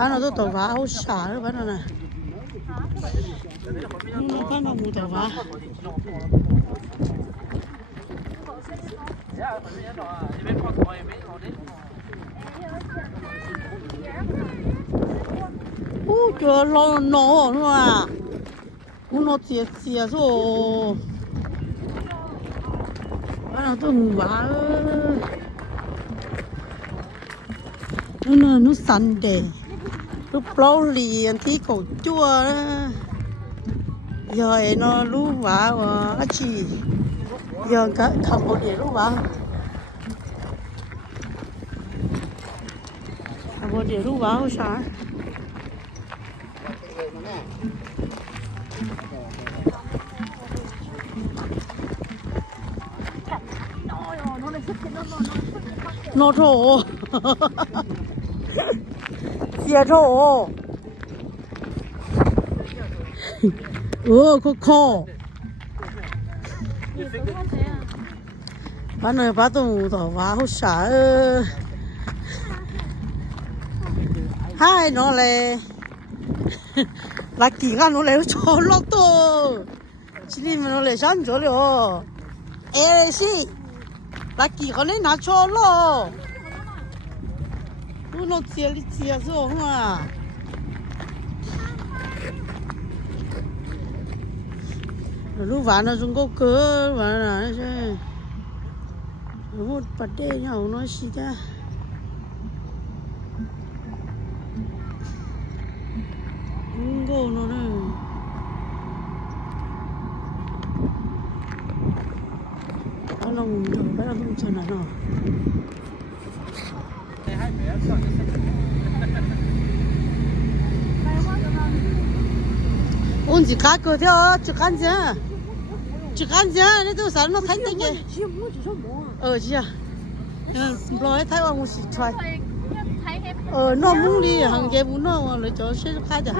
bán nó tàu vá hậu xả đó bán nó này nó bán nó mua tàu vá trời lo nổ nữa à nó chia chia rồi bán nó tôi mua vá nó săn đề lúc lâu liền thì cổ chua giờ nó lú vả và chỉ giờ cả không có để lú vả không có để lú vả sao nó thổ chia thổ có kho bán này bán tủ tỏ vá hốt xả hai nó lè là kỳ gan nó lè nó cho lót to chỉ đi mà nó lè sáng chỗ rồi ê xí là kỳ con này nó cho lo nó chia đi chia rồi mà lúc ván nó dùng có cớ và là chứ một bát đê nhau nó xí ra ngô nó này nó lồng rồi bắt đầu lồng chân này nó ôn chỉ cá cơ theo chỉ cá gì chỉ cá gì này tôi sáng nó thấy cái gì chị à rồi thấy ông chỉ try nó muốn đi hàng cái muốn nó lấy cho xe khai được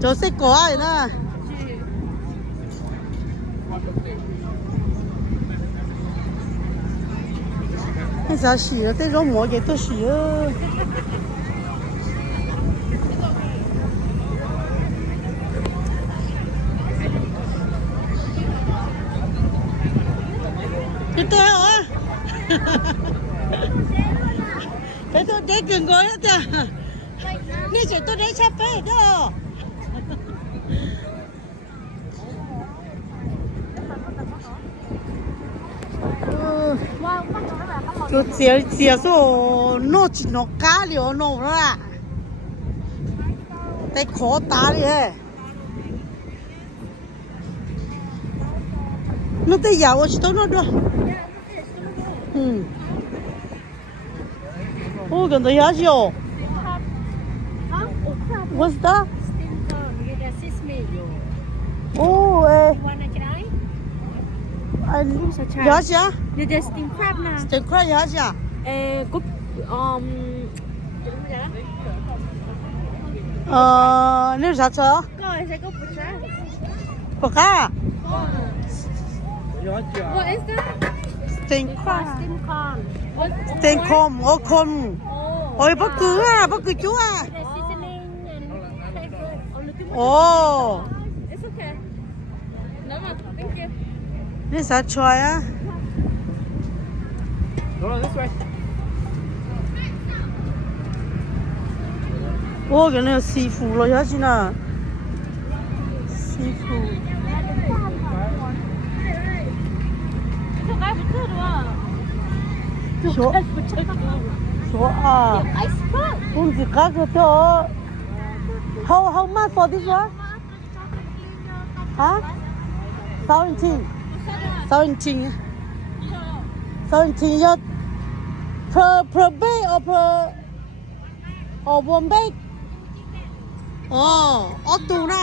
cho xe có rồi nè cái啥洗了，这种馍也都洗了。cái tao á, cái tôi để gần gọi đó ta, nãy giờ tôi để sắp về đó. tôi chia số nó chỉ nó cá liều nó ra, tay khó tá đi hè. nó tay giàu chỉ tôi nó được. 오, 근데 야지요. What's that? Steamed corn with a sesame. 오, Wanna try? 야지야? The steamed crab na. 스테이크야 야지야. Cúp 네 사쳐. Coi sẽ có bột ra. 버가. What is that? 스테이크. Steamed corn. 스테이크 콤. 어이 버그 좋아. The seasoning and flavor. 오. It's okay. No, thank you. 네 사쳐야. Go this way. 오, 걔네 씨푸로 야지나. 씨푸. Cho cái bột chưa đúng không? 좋아. 좋아. Ice cream. 뭔지 가격표. How much for this one? Hả? 17. 17. 17 cho per bag or one bag? ở tù nè,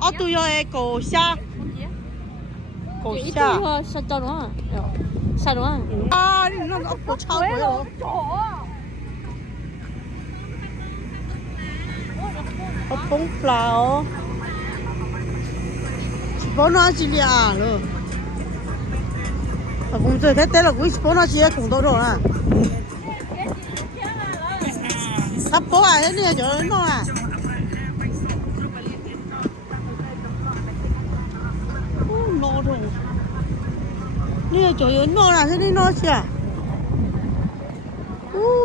ở tù rồi cổ xa. Cổ Ít xa. thôi, sao cho nó? Sao đúng không? nó cổ trao của nó. Có bông flower. Chỉ bông nó chỉ là rồi. Cũng chơi thế là cũng bông nó chỉ là cũng đâu rồi nè. sắp phố à thế này chỗ nó à nó rồi nè chỗ nó là thế này nó chứ à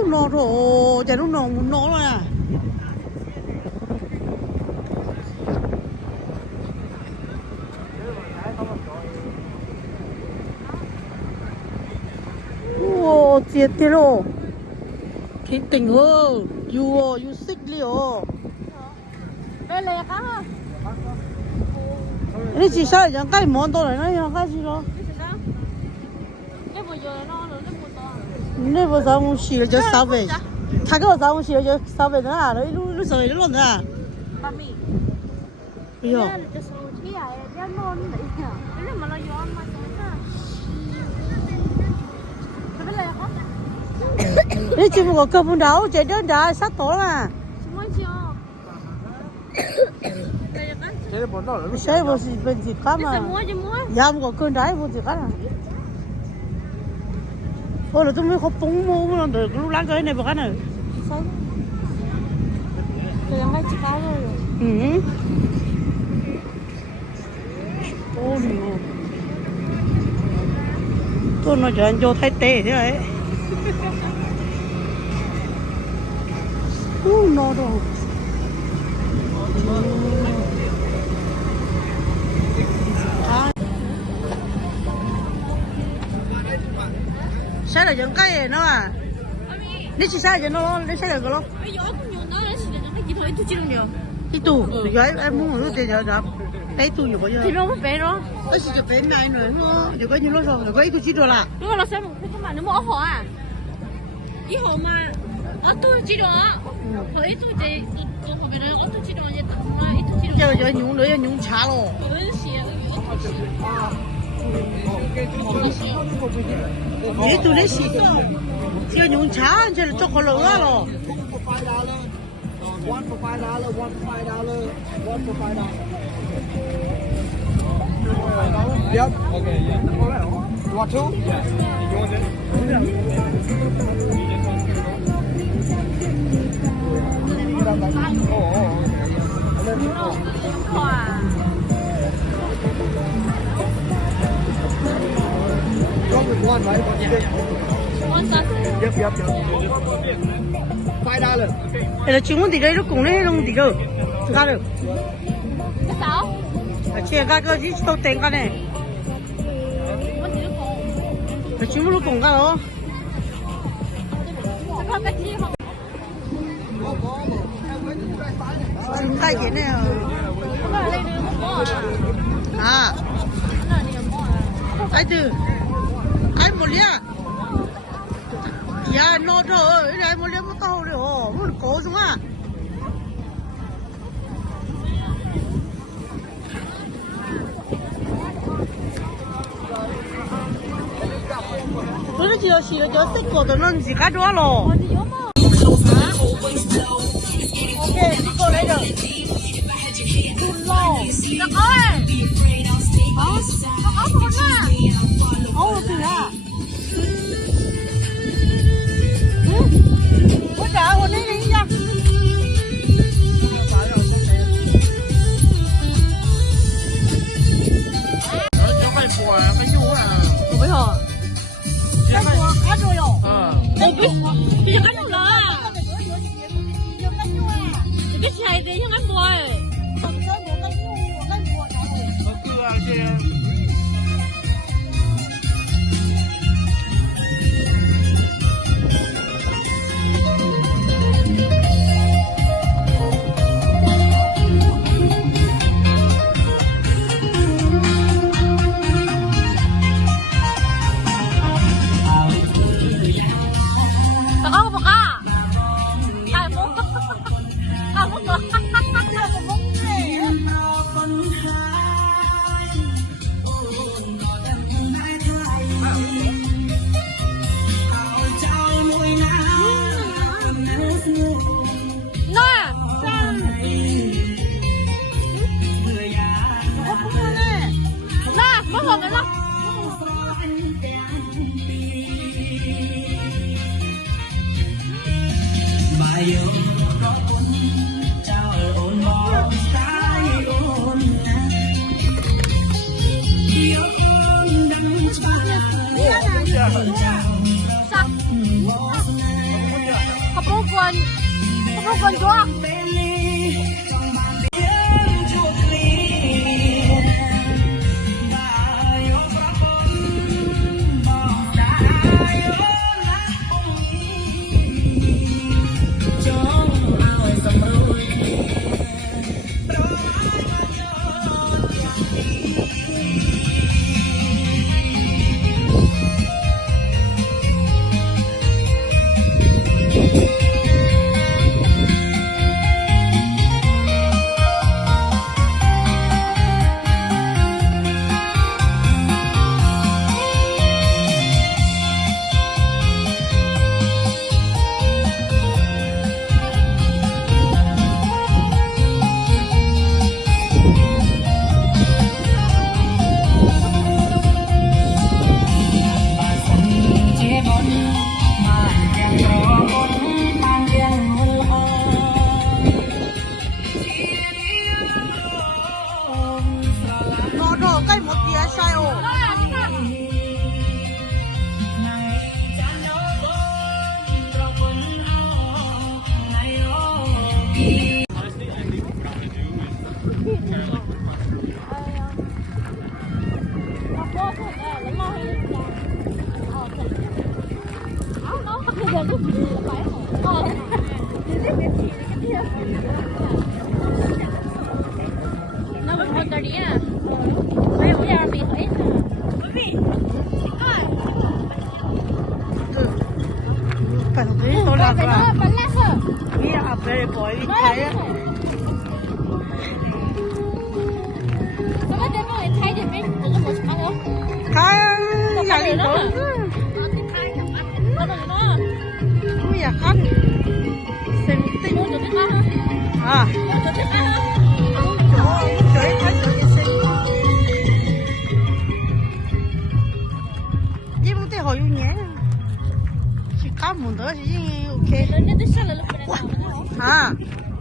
nó rồi chả lúc nào muốn nó rồi à chết thế rồi cái tình hơn you sick liều đây là cá hả ini chỉ sao chẳng cái món to này nó chẳng cái gì đó cái vừa giờ nó nữa nên vừa giờ muốn xì cho sao về thằng cái vừa giờ muốn xì cho sao về nữa à đấy lúc rồi nó luôn nữa à ba mì bây giờ cái số cái này cái non đấy nhở cái này mà nó gió mà cái này có đi chỉ một cơm bún đậu chạy đơn đã sát tổ mà xe bộ gì bên gì cá mà dám có cơn đáy bộ gì cá à ôi là tôi mới có bún mua nó được lúc láng cái này bác này cái này chỉ cá rồi ô nhiều tôi nói cho anh cho thấy tê thế đấy nó đâu sai là những cái nó à nếu chỉ sai thì nó sai là cái đó cái tủ rồi em muốn một cái gì đó bé tủ nhiều bao nhiêu thì nó mới bé đó cái gì bé này nữa nó nhiều cái như nó rồi cái tủ chỉ rồi là đúng rồi nó sẽ một cái mà nó mở hỏa à cái hộp mà tôi chỉ đó ít tôi chỉ tôi không biết là tôi chỉ đó vậy mà ít tôi chỉ đó giờ nhúng nữa nhúng chả rồi ít tôi lấy xì giờ nhúng chả giờ là cho con lợn rồi $1 for $5, $1 for $5, $1 for $5. Yep. Okay, yeah. You want two? Yeah. You want this? Come with one, right? One sausage. Yep. $5. đây là chúng thì đây nó cũng đấy không thì cơ ra được Cái sao? chia cái gì tao tiền cái này là chúng nó cũng cái đó Có cái gì không? chúng cái gì này Có ở đây nữa không có à ai từ ai một lia ya nó thôi ai một lia một tao rồi muốn cố xuống à tôi chỉ là cho thích của tôi nó chỉ cá đó rồi ok đi cô lấy được đun lò được ơi nó có một là ô từ à ôi trời ơi này đi nha Ủa hả? Cái bùa cá rồi rồi. Cái cá rồi à? Cái xài thì không ăn bùa. ขอบคุณจ้ว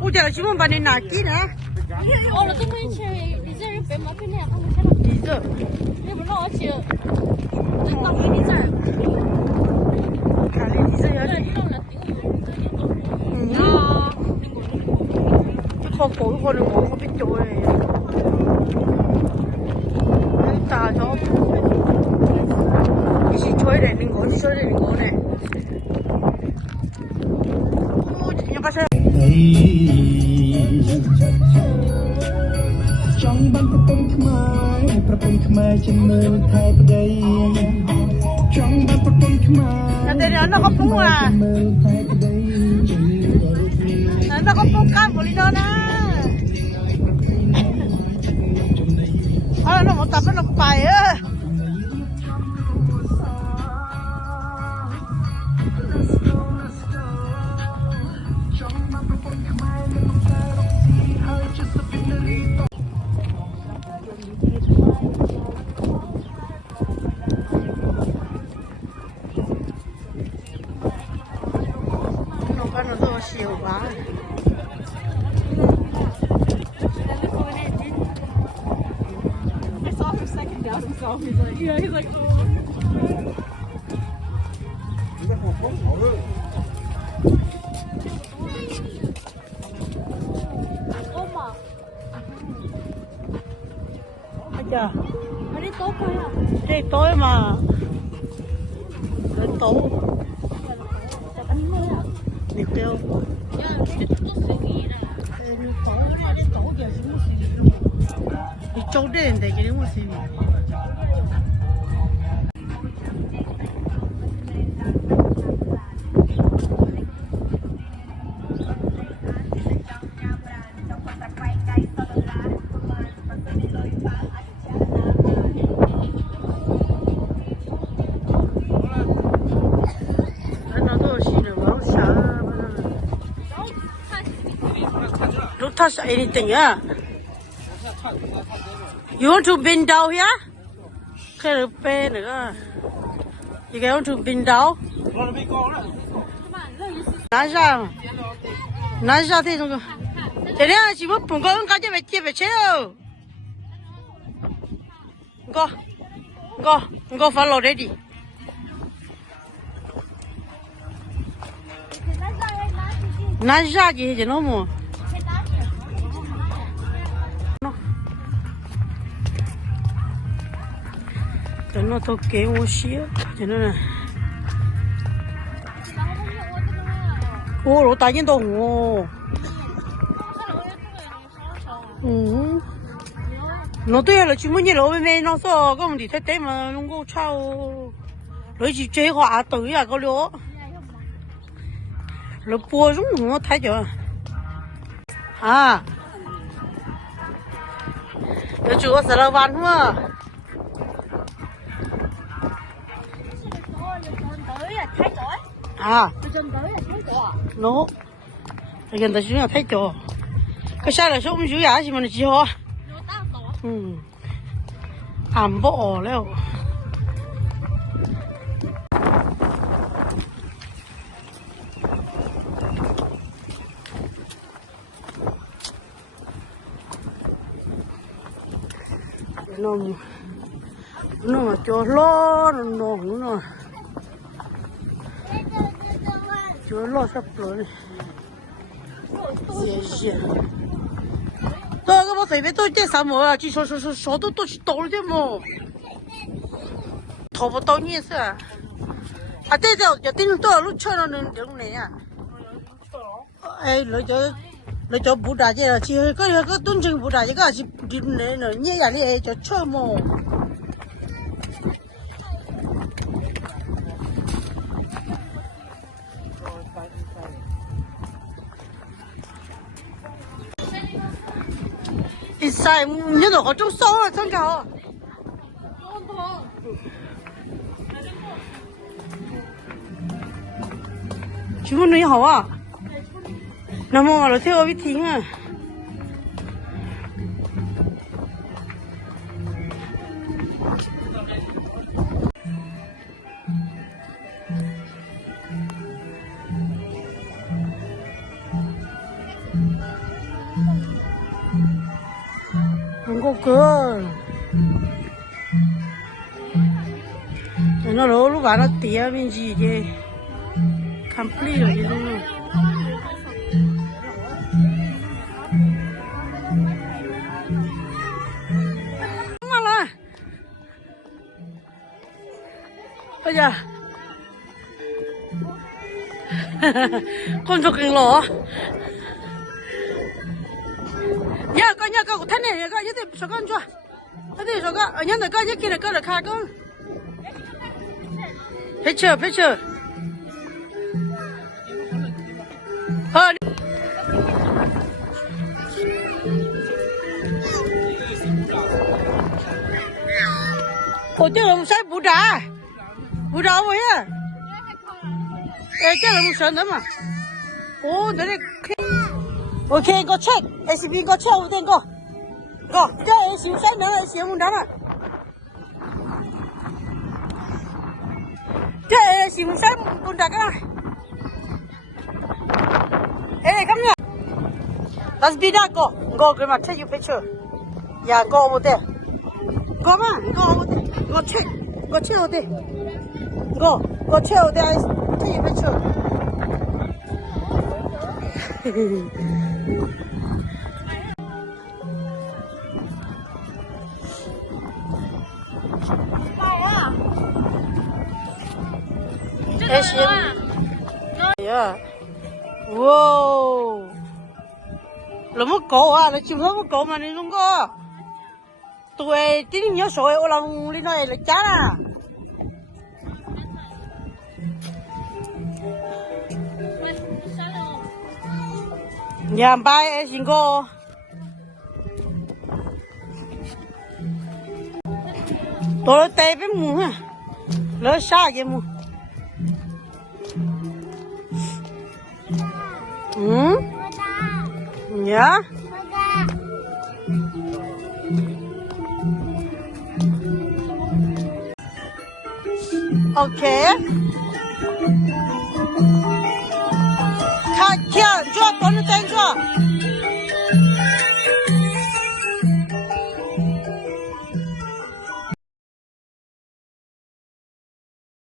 我叫希望把你拿给呢。哦，那都没去，你这人白毛病呢，他们看到你这，你不让我去，那当给你这儿，看你这样，啊，好高好的我好别叫哎，大着，你是吹的，你我是吹的，你我呢？我今天把车。trong banประปนขมายจะเมืองไทยประเดี๋ยวtrong banประปนขมายนั่นเดี๋ยวน้องก็ปุ้งอ่ะนั่นน้องก็ปุ้งกันบริโภคนะเอาแล้วน้องมาตัดมันออกไปĐi tối mà đến tối đi tiêu đi chỗ đèn để cái gì touch anything, yeah? You want to bend down here? Okay, bend nữa. You want to bend down? Nói rằng 拿下这种个，这俩是不本个人家就别吃了。我发老这里。拿下去就那么。这那都给我写，真的呢。我大眼到我。nó tôi là chỉ muốn như lỗ bên nó sao có một tí thế thế mà nó có sao lỗ chỉ chơi hòa tử à có lỗ lỗ bùa giống nó thấy chưa à lỗ chú có sợ là van không à nó cái gần tới chúng là thấy chưa cái sao là số không chú giả gì mà nó chỉ ho 안 보어요. nó cho lo nó cho lo sắp rồi dễ tôi cái bác sĩ biết tôi chơi sao mà chỉ số tôi chỉ tối chứ mà thầu vào tôi như thế à thế giờ giờ tin tôi lúc chơi nó đừng đừng này à ấy lấy cho bù đà chứ chỉ cái tuần trình bù đà chứ cái chỉ điểm này nữa nhẹ nhàng đi cho chơi mà sai nhớ được ở trong sâu à trong trào chú muốn nuôi hổ à nằm mò nó theo biết thính à không có cơ nó lỗ lúc vào nó tía bên gì vậy complete rồi chứ không mà là bây giờ con chụp cái lỗ nhá con thân này con nhất định số con chưa nhất định số con ở nhân này con nhất kia là con được khai con picture ủa chứ là một sai bù đá vậy à chứ là một sợi nữa mà ủa đấy là ok, go check. SCP go check over there go. Go. Đây SCP sai nữa, SCP muốn đá mà. Đây SCP sai muốn đá cái này. Hey, come here. Let's be that go. Go, grandma, take your picture. Yeah, go over there. Go on, go over there. Go check. Go check over there. Go check over there. Take your picture. Yeah. Wow. Là mất cổ à, là chim hết mất cổ mà nên không có. Tụi chính nhớ sợi ô lòng đi nói là chán à. Nhà bay em xin cô. Tôi tê với mù ha. Lỡ xa vậy mù. Dạ. Ok. Kia, cho con nó tay